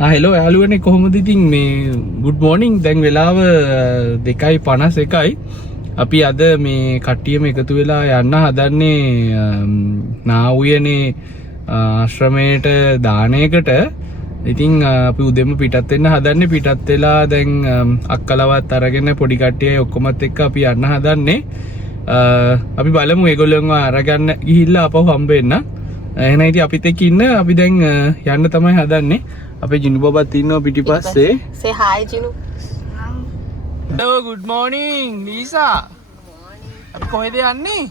Hello යාළුවනේ කොහොමද ඉතින් මේ good morning දැන් වෙලාව 2:51යි අපි අද මේ කට්ටියම එකතු වෙලා යන්න හදන්නේ නාවුයනේ ආශ්‍රමයට දානයකට ඉතින් අපි උදෙම පිටත් වෙන්න හදන්නේ පිටත් වෙලා දැන් අක්කලවත් අරගෙන පොඩි කට්ටියයි ඔක්කොමත් එක්ක අපි යන්න හදන්නේ අපි බලමු ඒගොල්ලන්ව අරගන්න ගිහිල්ලා අපහු හම්බ වෙන්න එහෙනම් ඉතින් අපිත් එක්ක ඉන්න අපි දැන් යන්න තමයි හදන්නේ අපේ ජිනු බබත් ඉන්නවා පිටිපස්සේ say hi Jinu hello good morning Lisa අපි කොහෙද යන්නේ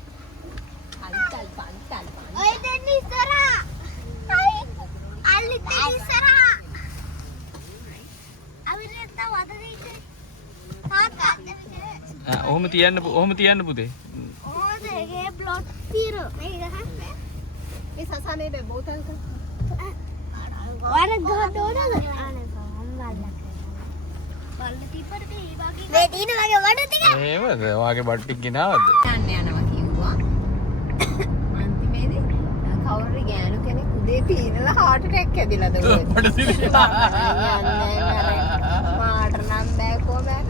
ඔය දෙන්න ඉස්සරහා අල්ලි ඉස්සරහා අපිට නැත්තම් වද දෙන්නේ තාත්තා ඔහොම තියන්න පුතේ ඕද ඒ බ්ලොක් తీරු මේක ගහන්න මේ සසනේ බේ බෝතල් කර වර ගහන්න ඕනද අනේ බල්ල තිප්පට මේ වගේ මේ දින වගේ වඩ ටික එහෙමද ඔයාගේ බඩු ටික ගෙනාවද යන්න යනවා කිව්වා අන්තිමේදී කවුරු ගෑනු කෙනෙක් උදේ පීනලා heart attack ඇදිලාද ඔය මාට නම් බෑ කොහොමද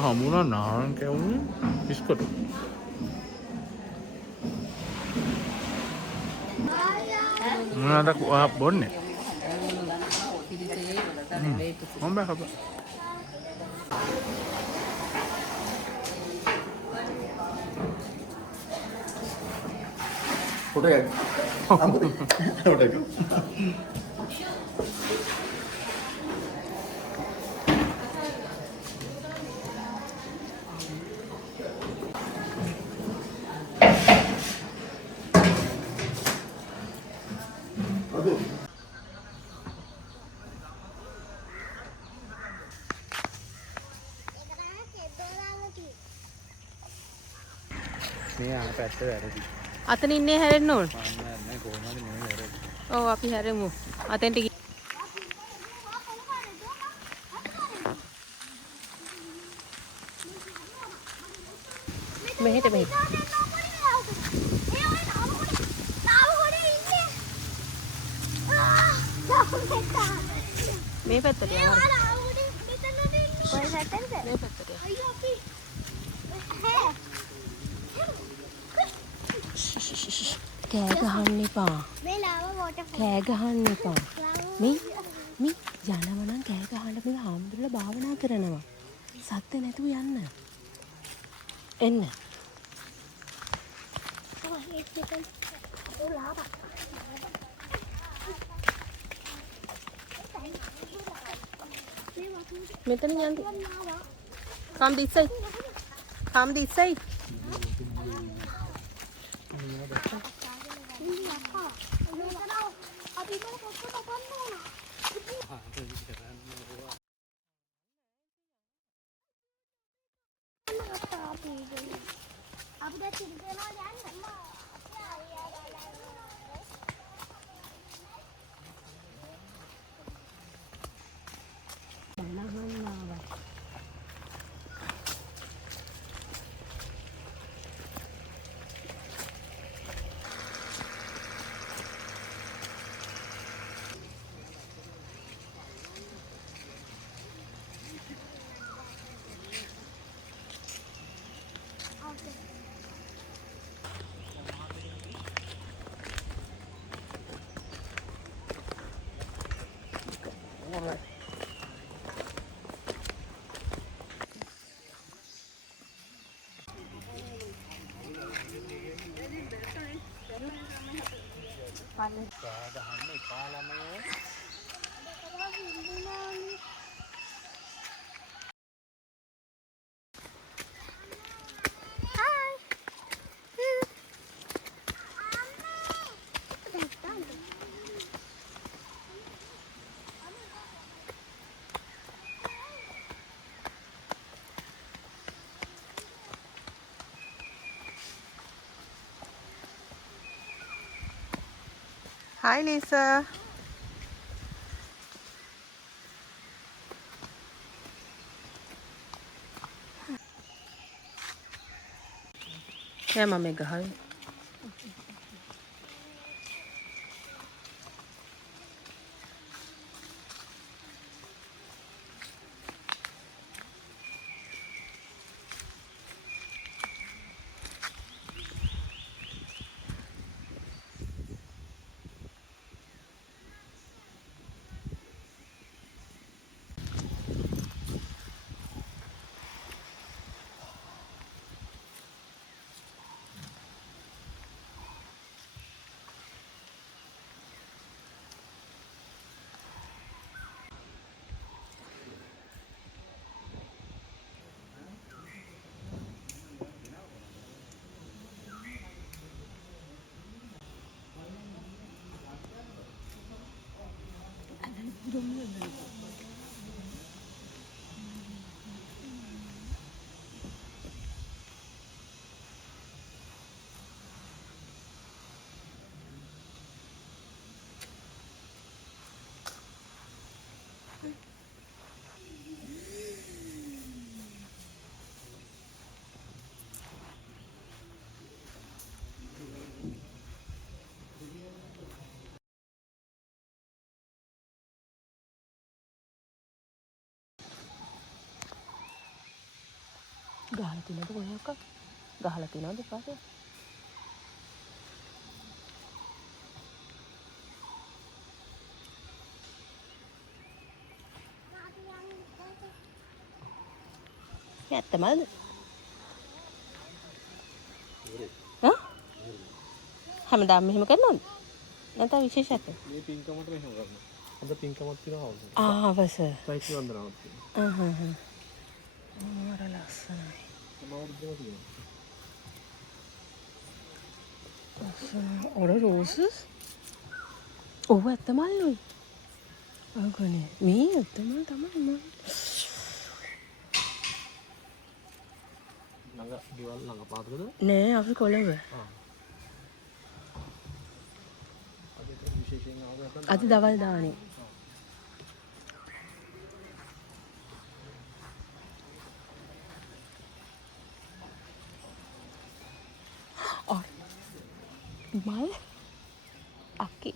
හමුණා නාරං කැවුනේ බිස්කොට්. මොනවද බොන්නේ? හොම්බ හබ. Foto ya? Foto ya? මේ ආ පැත්ත වැරදි. අතන ඉන්නේ හැරෙන්න ඕන. නෑ කොහොමද මේ වැරදි. ඔව් අපි හැරෙමු. අතෙන්ට මෙහෙට මෙහෙට. මේ පැත්තට යන්න. කොයි පැත්තටද? මේ පැත්තට. අයියෝ අපි කෑ ගහන්න එපා. මේ ලාව වෝටර්ෆෝල්. කෑ ගහන්න එපා. මේ යනවනම් කෑ ගහන්න මේ හාමුදුරුවෝ භාවනා කරනවා. සත්‍ය නැතුව යන්න. එන්න. මෙතන යන්න. Come this side. Come this side. Hi Lisa. Ya mama gahal. ගහලා තියනද කොහෙක? ගහලා තියනද පාසේ? ඇත්තමද? හැමදාම මෙහෙම කරනවද? නැත්නම් විශේෂයක්? මේ පින්කමට මෙහෙම කරනවා. හොඳ පින්කමක් තියෙනවා. අවස. සයිකල් වන්දනාවක් තියෙනවා. මර ලස්සනයි. සමාවෘද්ධියක් තියෙනවා. ඔර රෝසස්? ඔව් ඇත්තමල්ලුයි. අගනේ මේ ඇත්තමල් තමයි මම. ළඟ ගෙවල් ළඟ පාතකද? නෑ අපි කොළඹ. අද දවල් දානේ. මල් අක්කි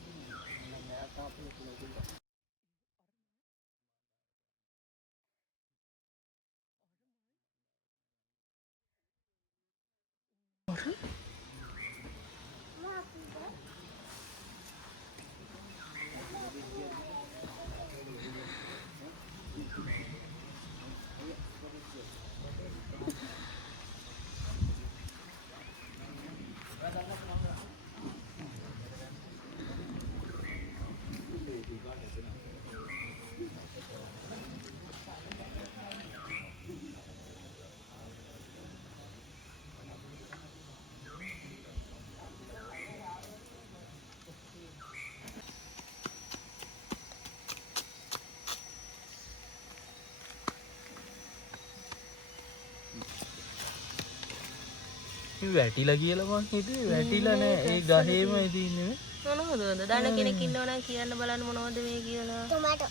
වැටිලා කියලා මං හිතුවේ වැටිලා නෑ ඒ ගහේම ඉතින්නේ මොනවද දන්න කෙනෙක් ඉන්නව නම් කියන්න බලන්න මොනවද මේ කියලා ටොමැටෝ.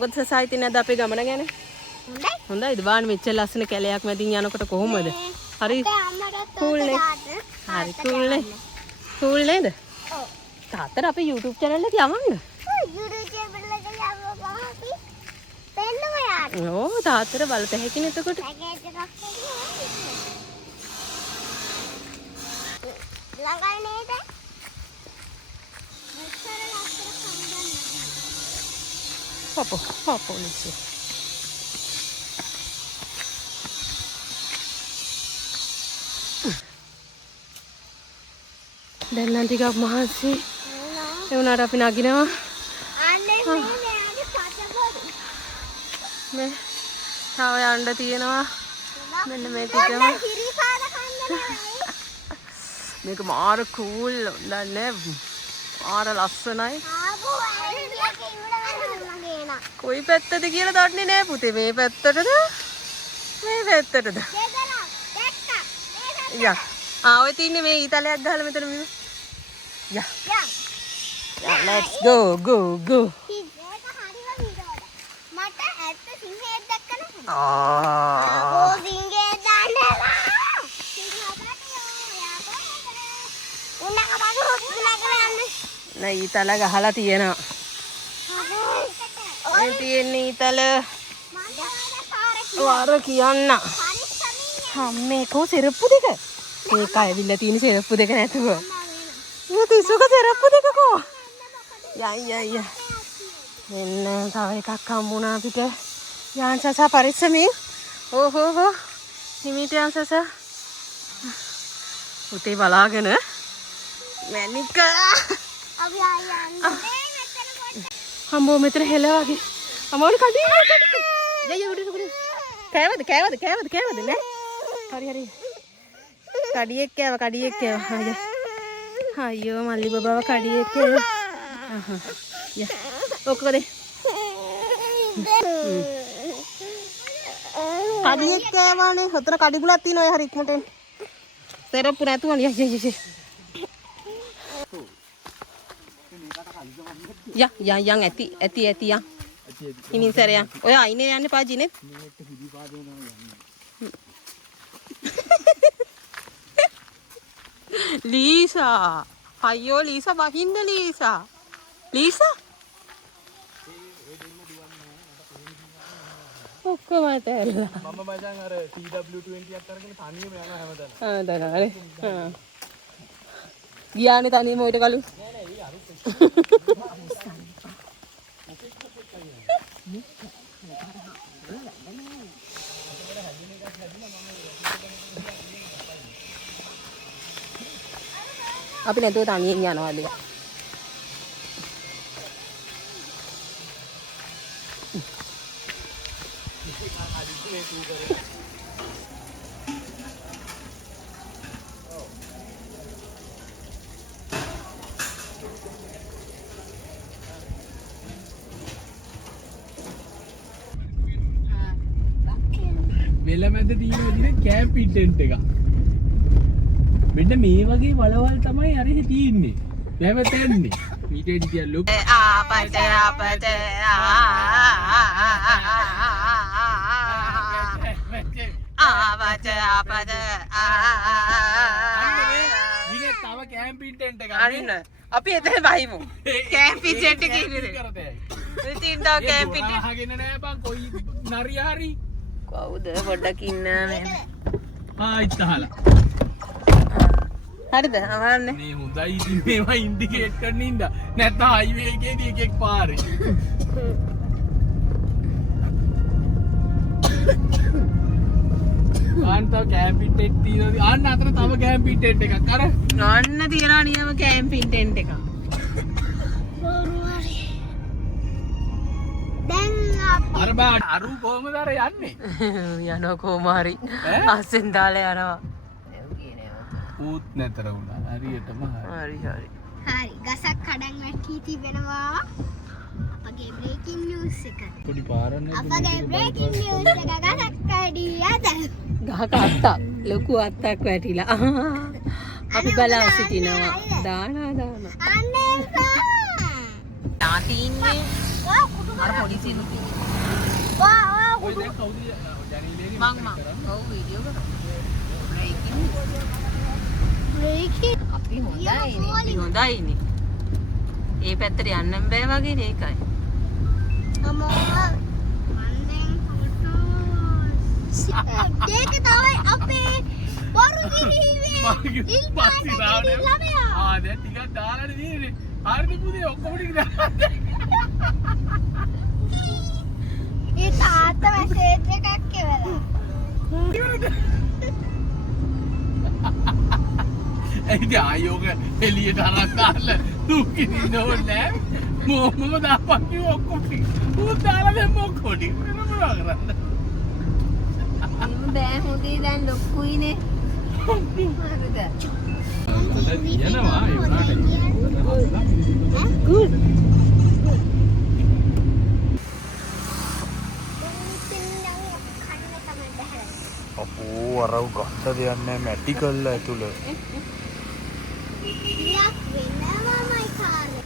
මොකද සසයිති නැද්ද අපේ ගමන ගැන හොඳයි. හොඳයිද බාන්න මෙච්චර ලස්සන කැලයක් මැදින් යනකොට කොහොමද හරි අම්මටත් කූල් නේ හරි කූල් නේ කූල් නේද ඔව්. තාත්තට අපේ YouTube channel එක යවන්න YouTube channel එක යවුවම අපි පෙන්නම යාට. ඕ තාත්තට බලත හැකිනේ එතකොට පැකේජ් එකක් ළඟයි නේද? මෙච්චර ලස්සන කන්දක්. පපෝ නිසි දැන් නම් ටිකක් මහන්සි ඒ වුණාට අපි නගිනවා අනේ මේ මෙයාගේ පතපොත්. මේ තව යන්න තියෙනවා මෙන්න මේ ටිකම හිරිපාද කන්න නෙවෙයි. මේක මාර කූල් දන්නේ මාර ලස්සනයි ආපු ඇරියක් ඉවර වෙනවා මගේ නා. කොයි පැත්තද කියලා දන්නේ නෑ පුතේ මේ පැත්තටද මේ පැත්තටද දෙදලා දැක්කා. මේ යා ඔය තින්නේ මේ ඊතලයක් ගහලා මෙතන මෙන්න යා දැක්කා. let's go go මේක හරිම විරෝධ. මට ඇත්ත සිංහයක් දැක්ක නැහැ. ආ ඕ සිංහේ දාන්නවා. නෑ ඊතල ගහලා තියෙනවා ඒ තියෙන්නේ ඊතල වර කියන්න අම්මේ කෝ සෙරප්පු දෙක මේක ඇවිල්ලා තියෙන සෙරප්පු දෙක නැතුව මේ තිසුක සෙරප්පු දෙක කෝ යයි මෙන්න තව එකක් හම්බුණා අපිට යාන් සසා පරිස්සමෙන් ඕහෝ හිමිට යාන් සසා උතේ බලාගෙන මැනික අපි ආයන්න හම්බෝ මෙතන හෙල වගේ අමෝල කඩේ යයි උඩ කෑවද නෑ හරි කඩියෙක් කෑව අයියෝ මල්ලි බබාව කඩියෙක් කෑව ඔක්කොද කඩියෙක් කෑවානේ හතර කඩිගුලක් තියෙනවා ඔය හරි ඉක්මනට සෙරප්පු නැතුවනේ යයි යන් ඇති යන් ඉනින් සරයන් ඔය අයිනේ යන්නේ පාජිනෙත් ලීසා අයියෝ ලීසා බහින්ද ලීසා ඔක්කොම ඇතැල්ලා. මම මචං අර TW20 එකක් අරගෙන තනියම යනවා හැමදාම. දනවනේ. ගියානේ තනියම ඔයිට කලින්. අපි නැතුව තනියෙන් යනවා ලියා. වෙලමැද තියෙන විදිහට කැම්පින් ටෙන්ට් එක. මෙන්න මේ වගේ වලවල් තමයි අර ඉහි තියෙන්නේ. නැවතෙන්නේ. මීටෙන් තියා ලොක්. ආපත විනේ තව කැම්පින් ටෙන්ට් එකක්. අරින්න. අපි එතන බහිමු. කැම්පින් ටෙන්ට් එකේ ඉන්නේ. ඉතින් තව කැම්පින් ටෙන්ට් අහගෙන නෑ බං කොයි නරිය හරි. කවුද පොඩ්ඩක් ඉන්න මේ. ආයිත් අහලා. හරිද? අහන්නේ. මේ හොඳයි ඉතින් මේවා ඉන්ඩිකේට් කරන්න ඉඳ. නැත්නම් හයිවේ එකේදී එකෙක් පාරේ. අන්ත කැම්පින් ටෙන්ට් තියෙනවා. අන්න අතන තව කැම්පින් ටෙන්ට් එකක් අර. අන්න තියනවා නියම කැම්පින් ටෙන්ට් එකක්. අර බා අරු කොහමද අර යන්නේ? යනවා කොහොම හරි. අස්සෙන් දාලා යනවා. ඌත් නැතර වුණා. හරියටම හරි හරි. හරි ගසක් කඩන් වැටී තිබෙනවා. අපගේ බ්‍රේකින් නිවුස් එක. පොඩි පාරක් නේද? අපගේ බ්‍රේකින් නිවුස් එක ගසක් කඩියද. ගහක අත්තක් ලොකු අත්තක් වැටිලා. අපි බලා සිටිනවා. දානවා. අන්න ඒක. තාති ඉන්නේ. අර පොලිසියනු වා ඔය දැන් කවුද ජනීලේගේ මං ඔව් වීඩියෝ එක බ්‍රේකින් බ්‍රේකින් අපි හොඳයිනේ. ඒ පැත්තට යන්නම් බෑ වගේ නේ ඒකයි. අමෝ මන්දෙන් ෆොටෝස් ඒක තමයි අපේ බරු දිවිවේ ඉල් පාටි ළමයා. දැන් ටිකක් දාලානේ දිනේ. හරිද පුතේ ඔක්කොම ටික දාලා. ඒ තාත්තා මැසේජ් එකක් කෙවලා. ඉතින් ආයෝග එළියට අරන් දාලා දුකින් ඉන්න ඕනේ නෑ. මොම දාපන් කිව්ව ඔක්කොම ටික. ඌ දාලා දැම්ම ඔක්කොම ටික. වෙන මොනවා කරන්නද? බෑ හොදේ දැන් ලොක්කුයිනේ. හරිද? යනවා ඒ වුණාට. ගුඩ්. අපෝ අර ගත්ත දෙයක් නෑ මැටි කල්ලා ඇතුළ. ඉයක් වෙනවමයි කාරේ.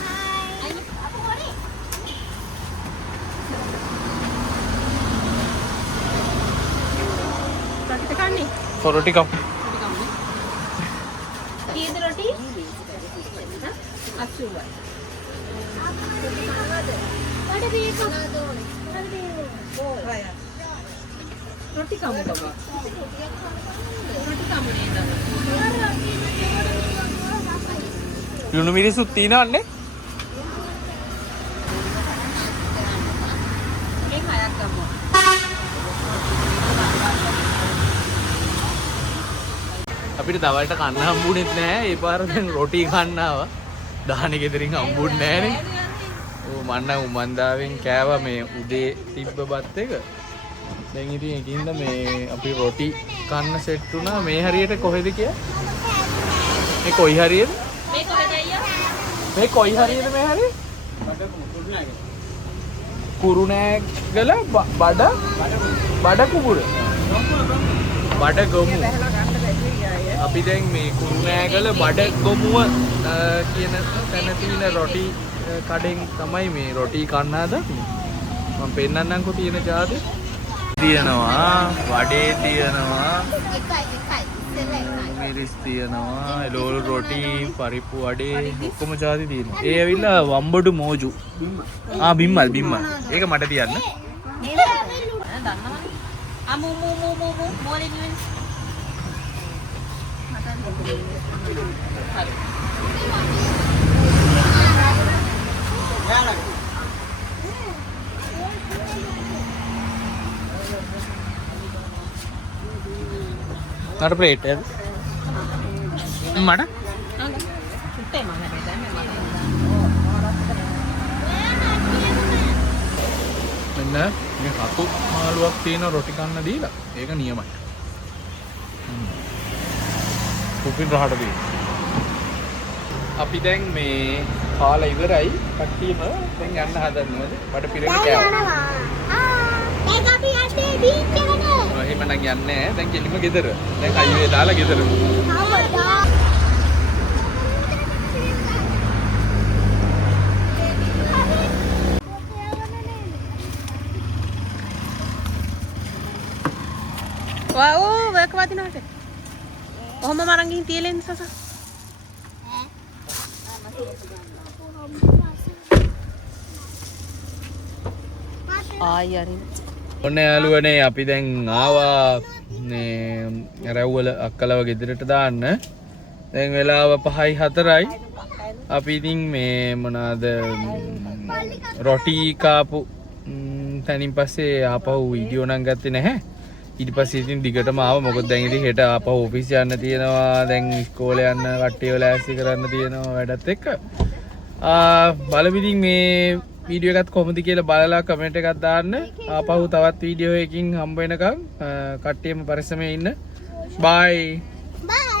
හායි. අපෝරේ. රොටි කන්නේ. රොටි කම්. කීයද රොටි? 80යි. වඩ බීක. රොටි කමු බබා. රොටි කමු නේද? ලුණු මිරිසුත් තියෙනවන්නේ. මේක හයක් ගමු. අපිට දවල්ට කන්න හම්බුනේත් නෑ. ඒ පාර දැන් රොටි කන්න ආවා. දාහනේ ගෙදරින් හම්බුන්නේ නෑනේ. ඔව් මන්න උමන්දාවෙන් කෑවා මේ උදේ තිබ්බ බත් එක. දැන් ඉතින් ඒකින්ද මේ අපි රොටි කන්න සෙට් වුණා. මේ හරියට කොහෙද කිය? මේ කොයි හරියද? මේ කොහෙද අයියා? මේ කොයි හරියද මේ හරිය? කුරුණෑගල බඩ කුඹුර. බඩගොමු. අපි දැන් මේ කුරුණෑගල බඩගොමුව කියන තැන තියෙන රොටි කඩෙන් තමයි මේ රොටි කන්න හදන්නේ. මම පෙන්නන්නම්කෝ තියෙන ජාති. තියෙනවා වඩේ තියෙනවා මිරිස් තියෙනවා එළවලු රොටි පරිප්පු වඩේ ඔක්කොම ජාති තියෙනවා. ඒ ඇවිල්ලා වම්බඩු මෝජු. බිම්මල් ඒක මට තියන්න. නඩ ප්ලේට් එකද මඩ මෙන්න මේ හතු මාළුවක් තියෙන රොටි කන්න දීලා ඒක නියමයි කුපින් රහට දී අපි දැන් මේ කාලා ඉවරයි කට්ටියම දැන් යන්න හදන්නවද බඩ පිරෙන්න කෑවා ඒක අපි යන්නේ බීච් එකට. එහෙම නම් යන්නේ නැහැ දැන් කෙලිම ගෙදර දැන් හයිවේ දාලා ගෙදර Wah, oh, ke batin ada. Oh, mama orang gini tielin sasa. Ayarin. ඔන්න යාළුවනේ අපි දැන් ආවා මේ රැව්වල අක්කලව ගෙදරට දාන්න. දැන් වෙලාව 5:04යි. අපි ඉතින් මේ මොනවාද රොටි කාපු තනින් පස්සේ ආපහු වීඩියෝ නම් ගත්තේ නැහැ. ඊට පස්සේ ඉතින් දිගටම ආවා. මොකද දැන් ඉතින් හෙට ආපහු ඔෆිස් යන්න තියෙනවා. දැන් ඉස්කෝලේ යන්න කට්ටියව ලෑස්ති කරන්න තියෙනවා වැඩත් එක්ක. බලමු ඉතින් මේ වීඩියෝ එකත් කොහොමද කියලා බලලා කමෙන්ට් එකක් දාන්න. ආපහු තවත් වීඩියෝ එකකින් හම්බ වෙනකම් කට්ටියම පරිස්සමෙන් ඉන්න. බයි. Bye.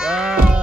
බයි.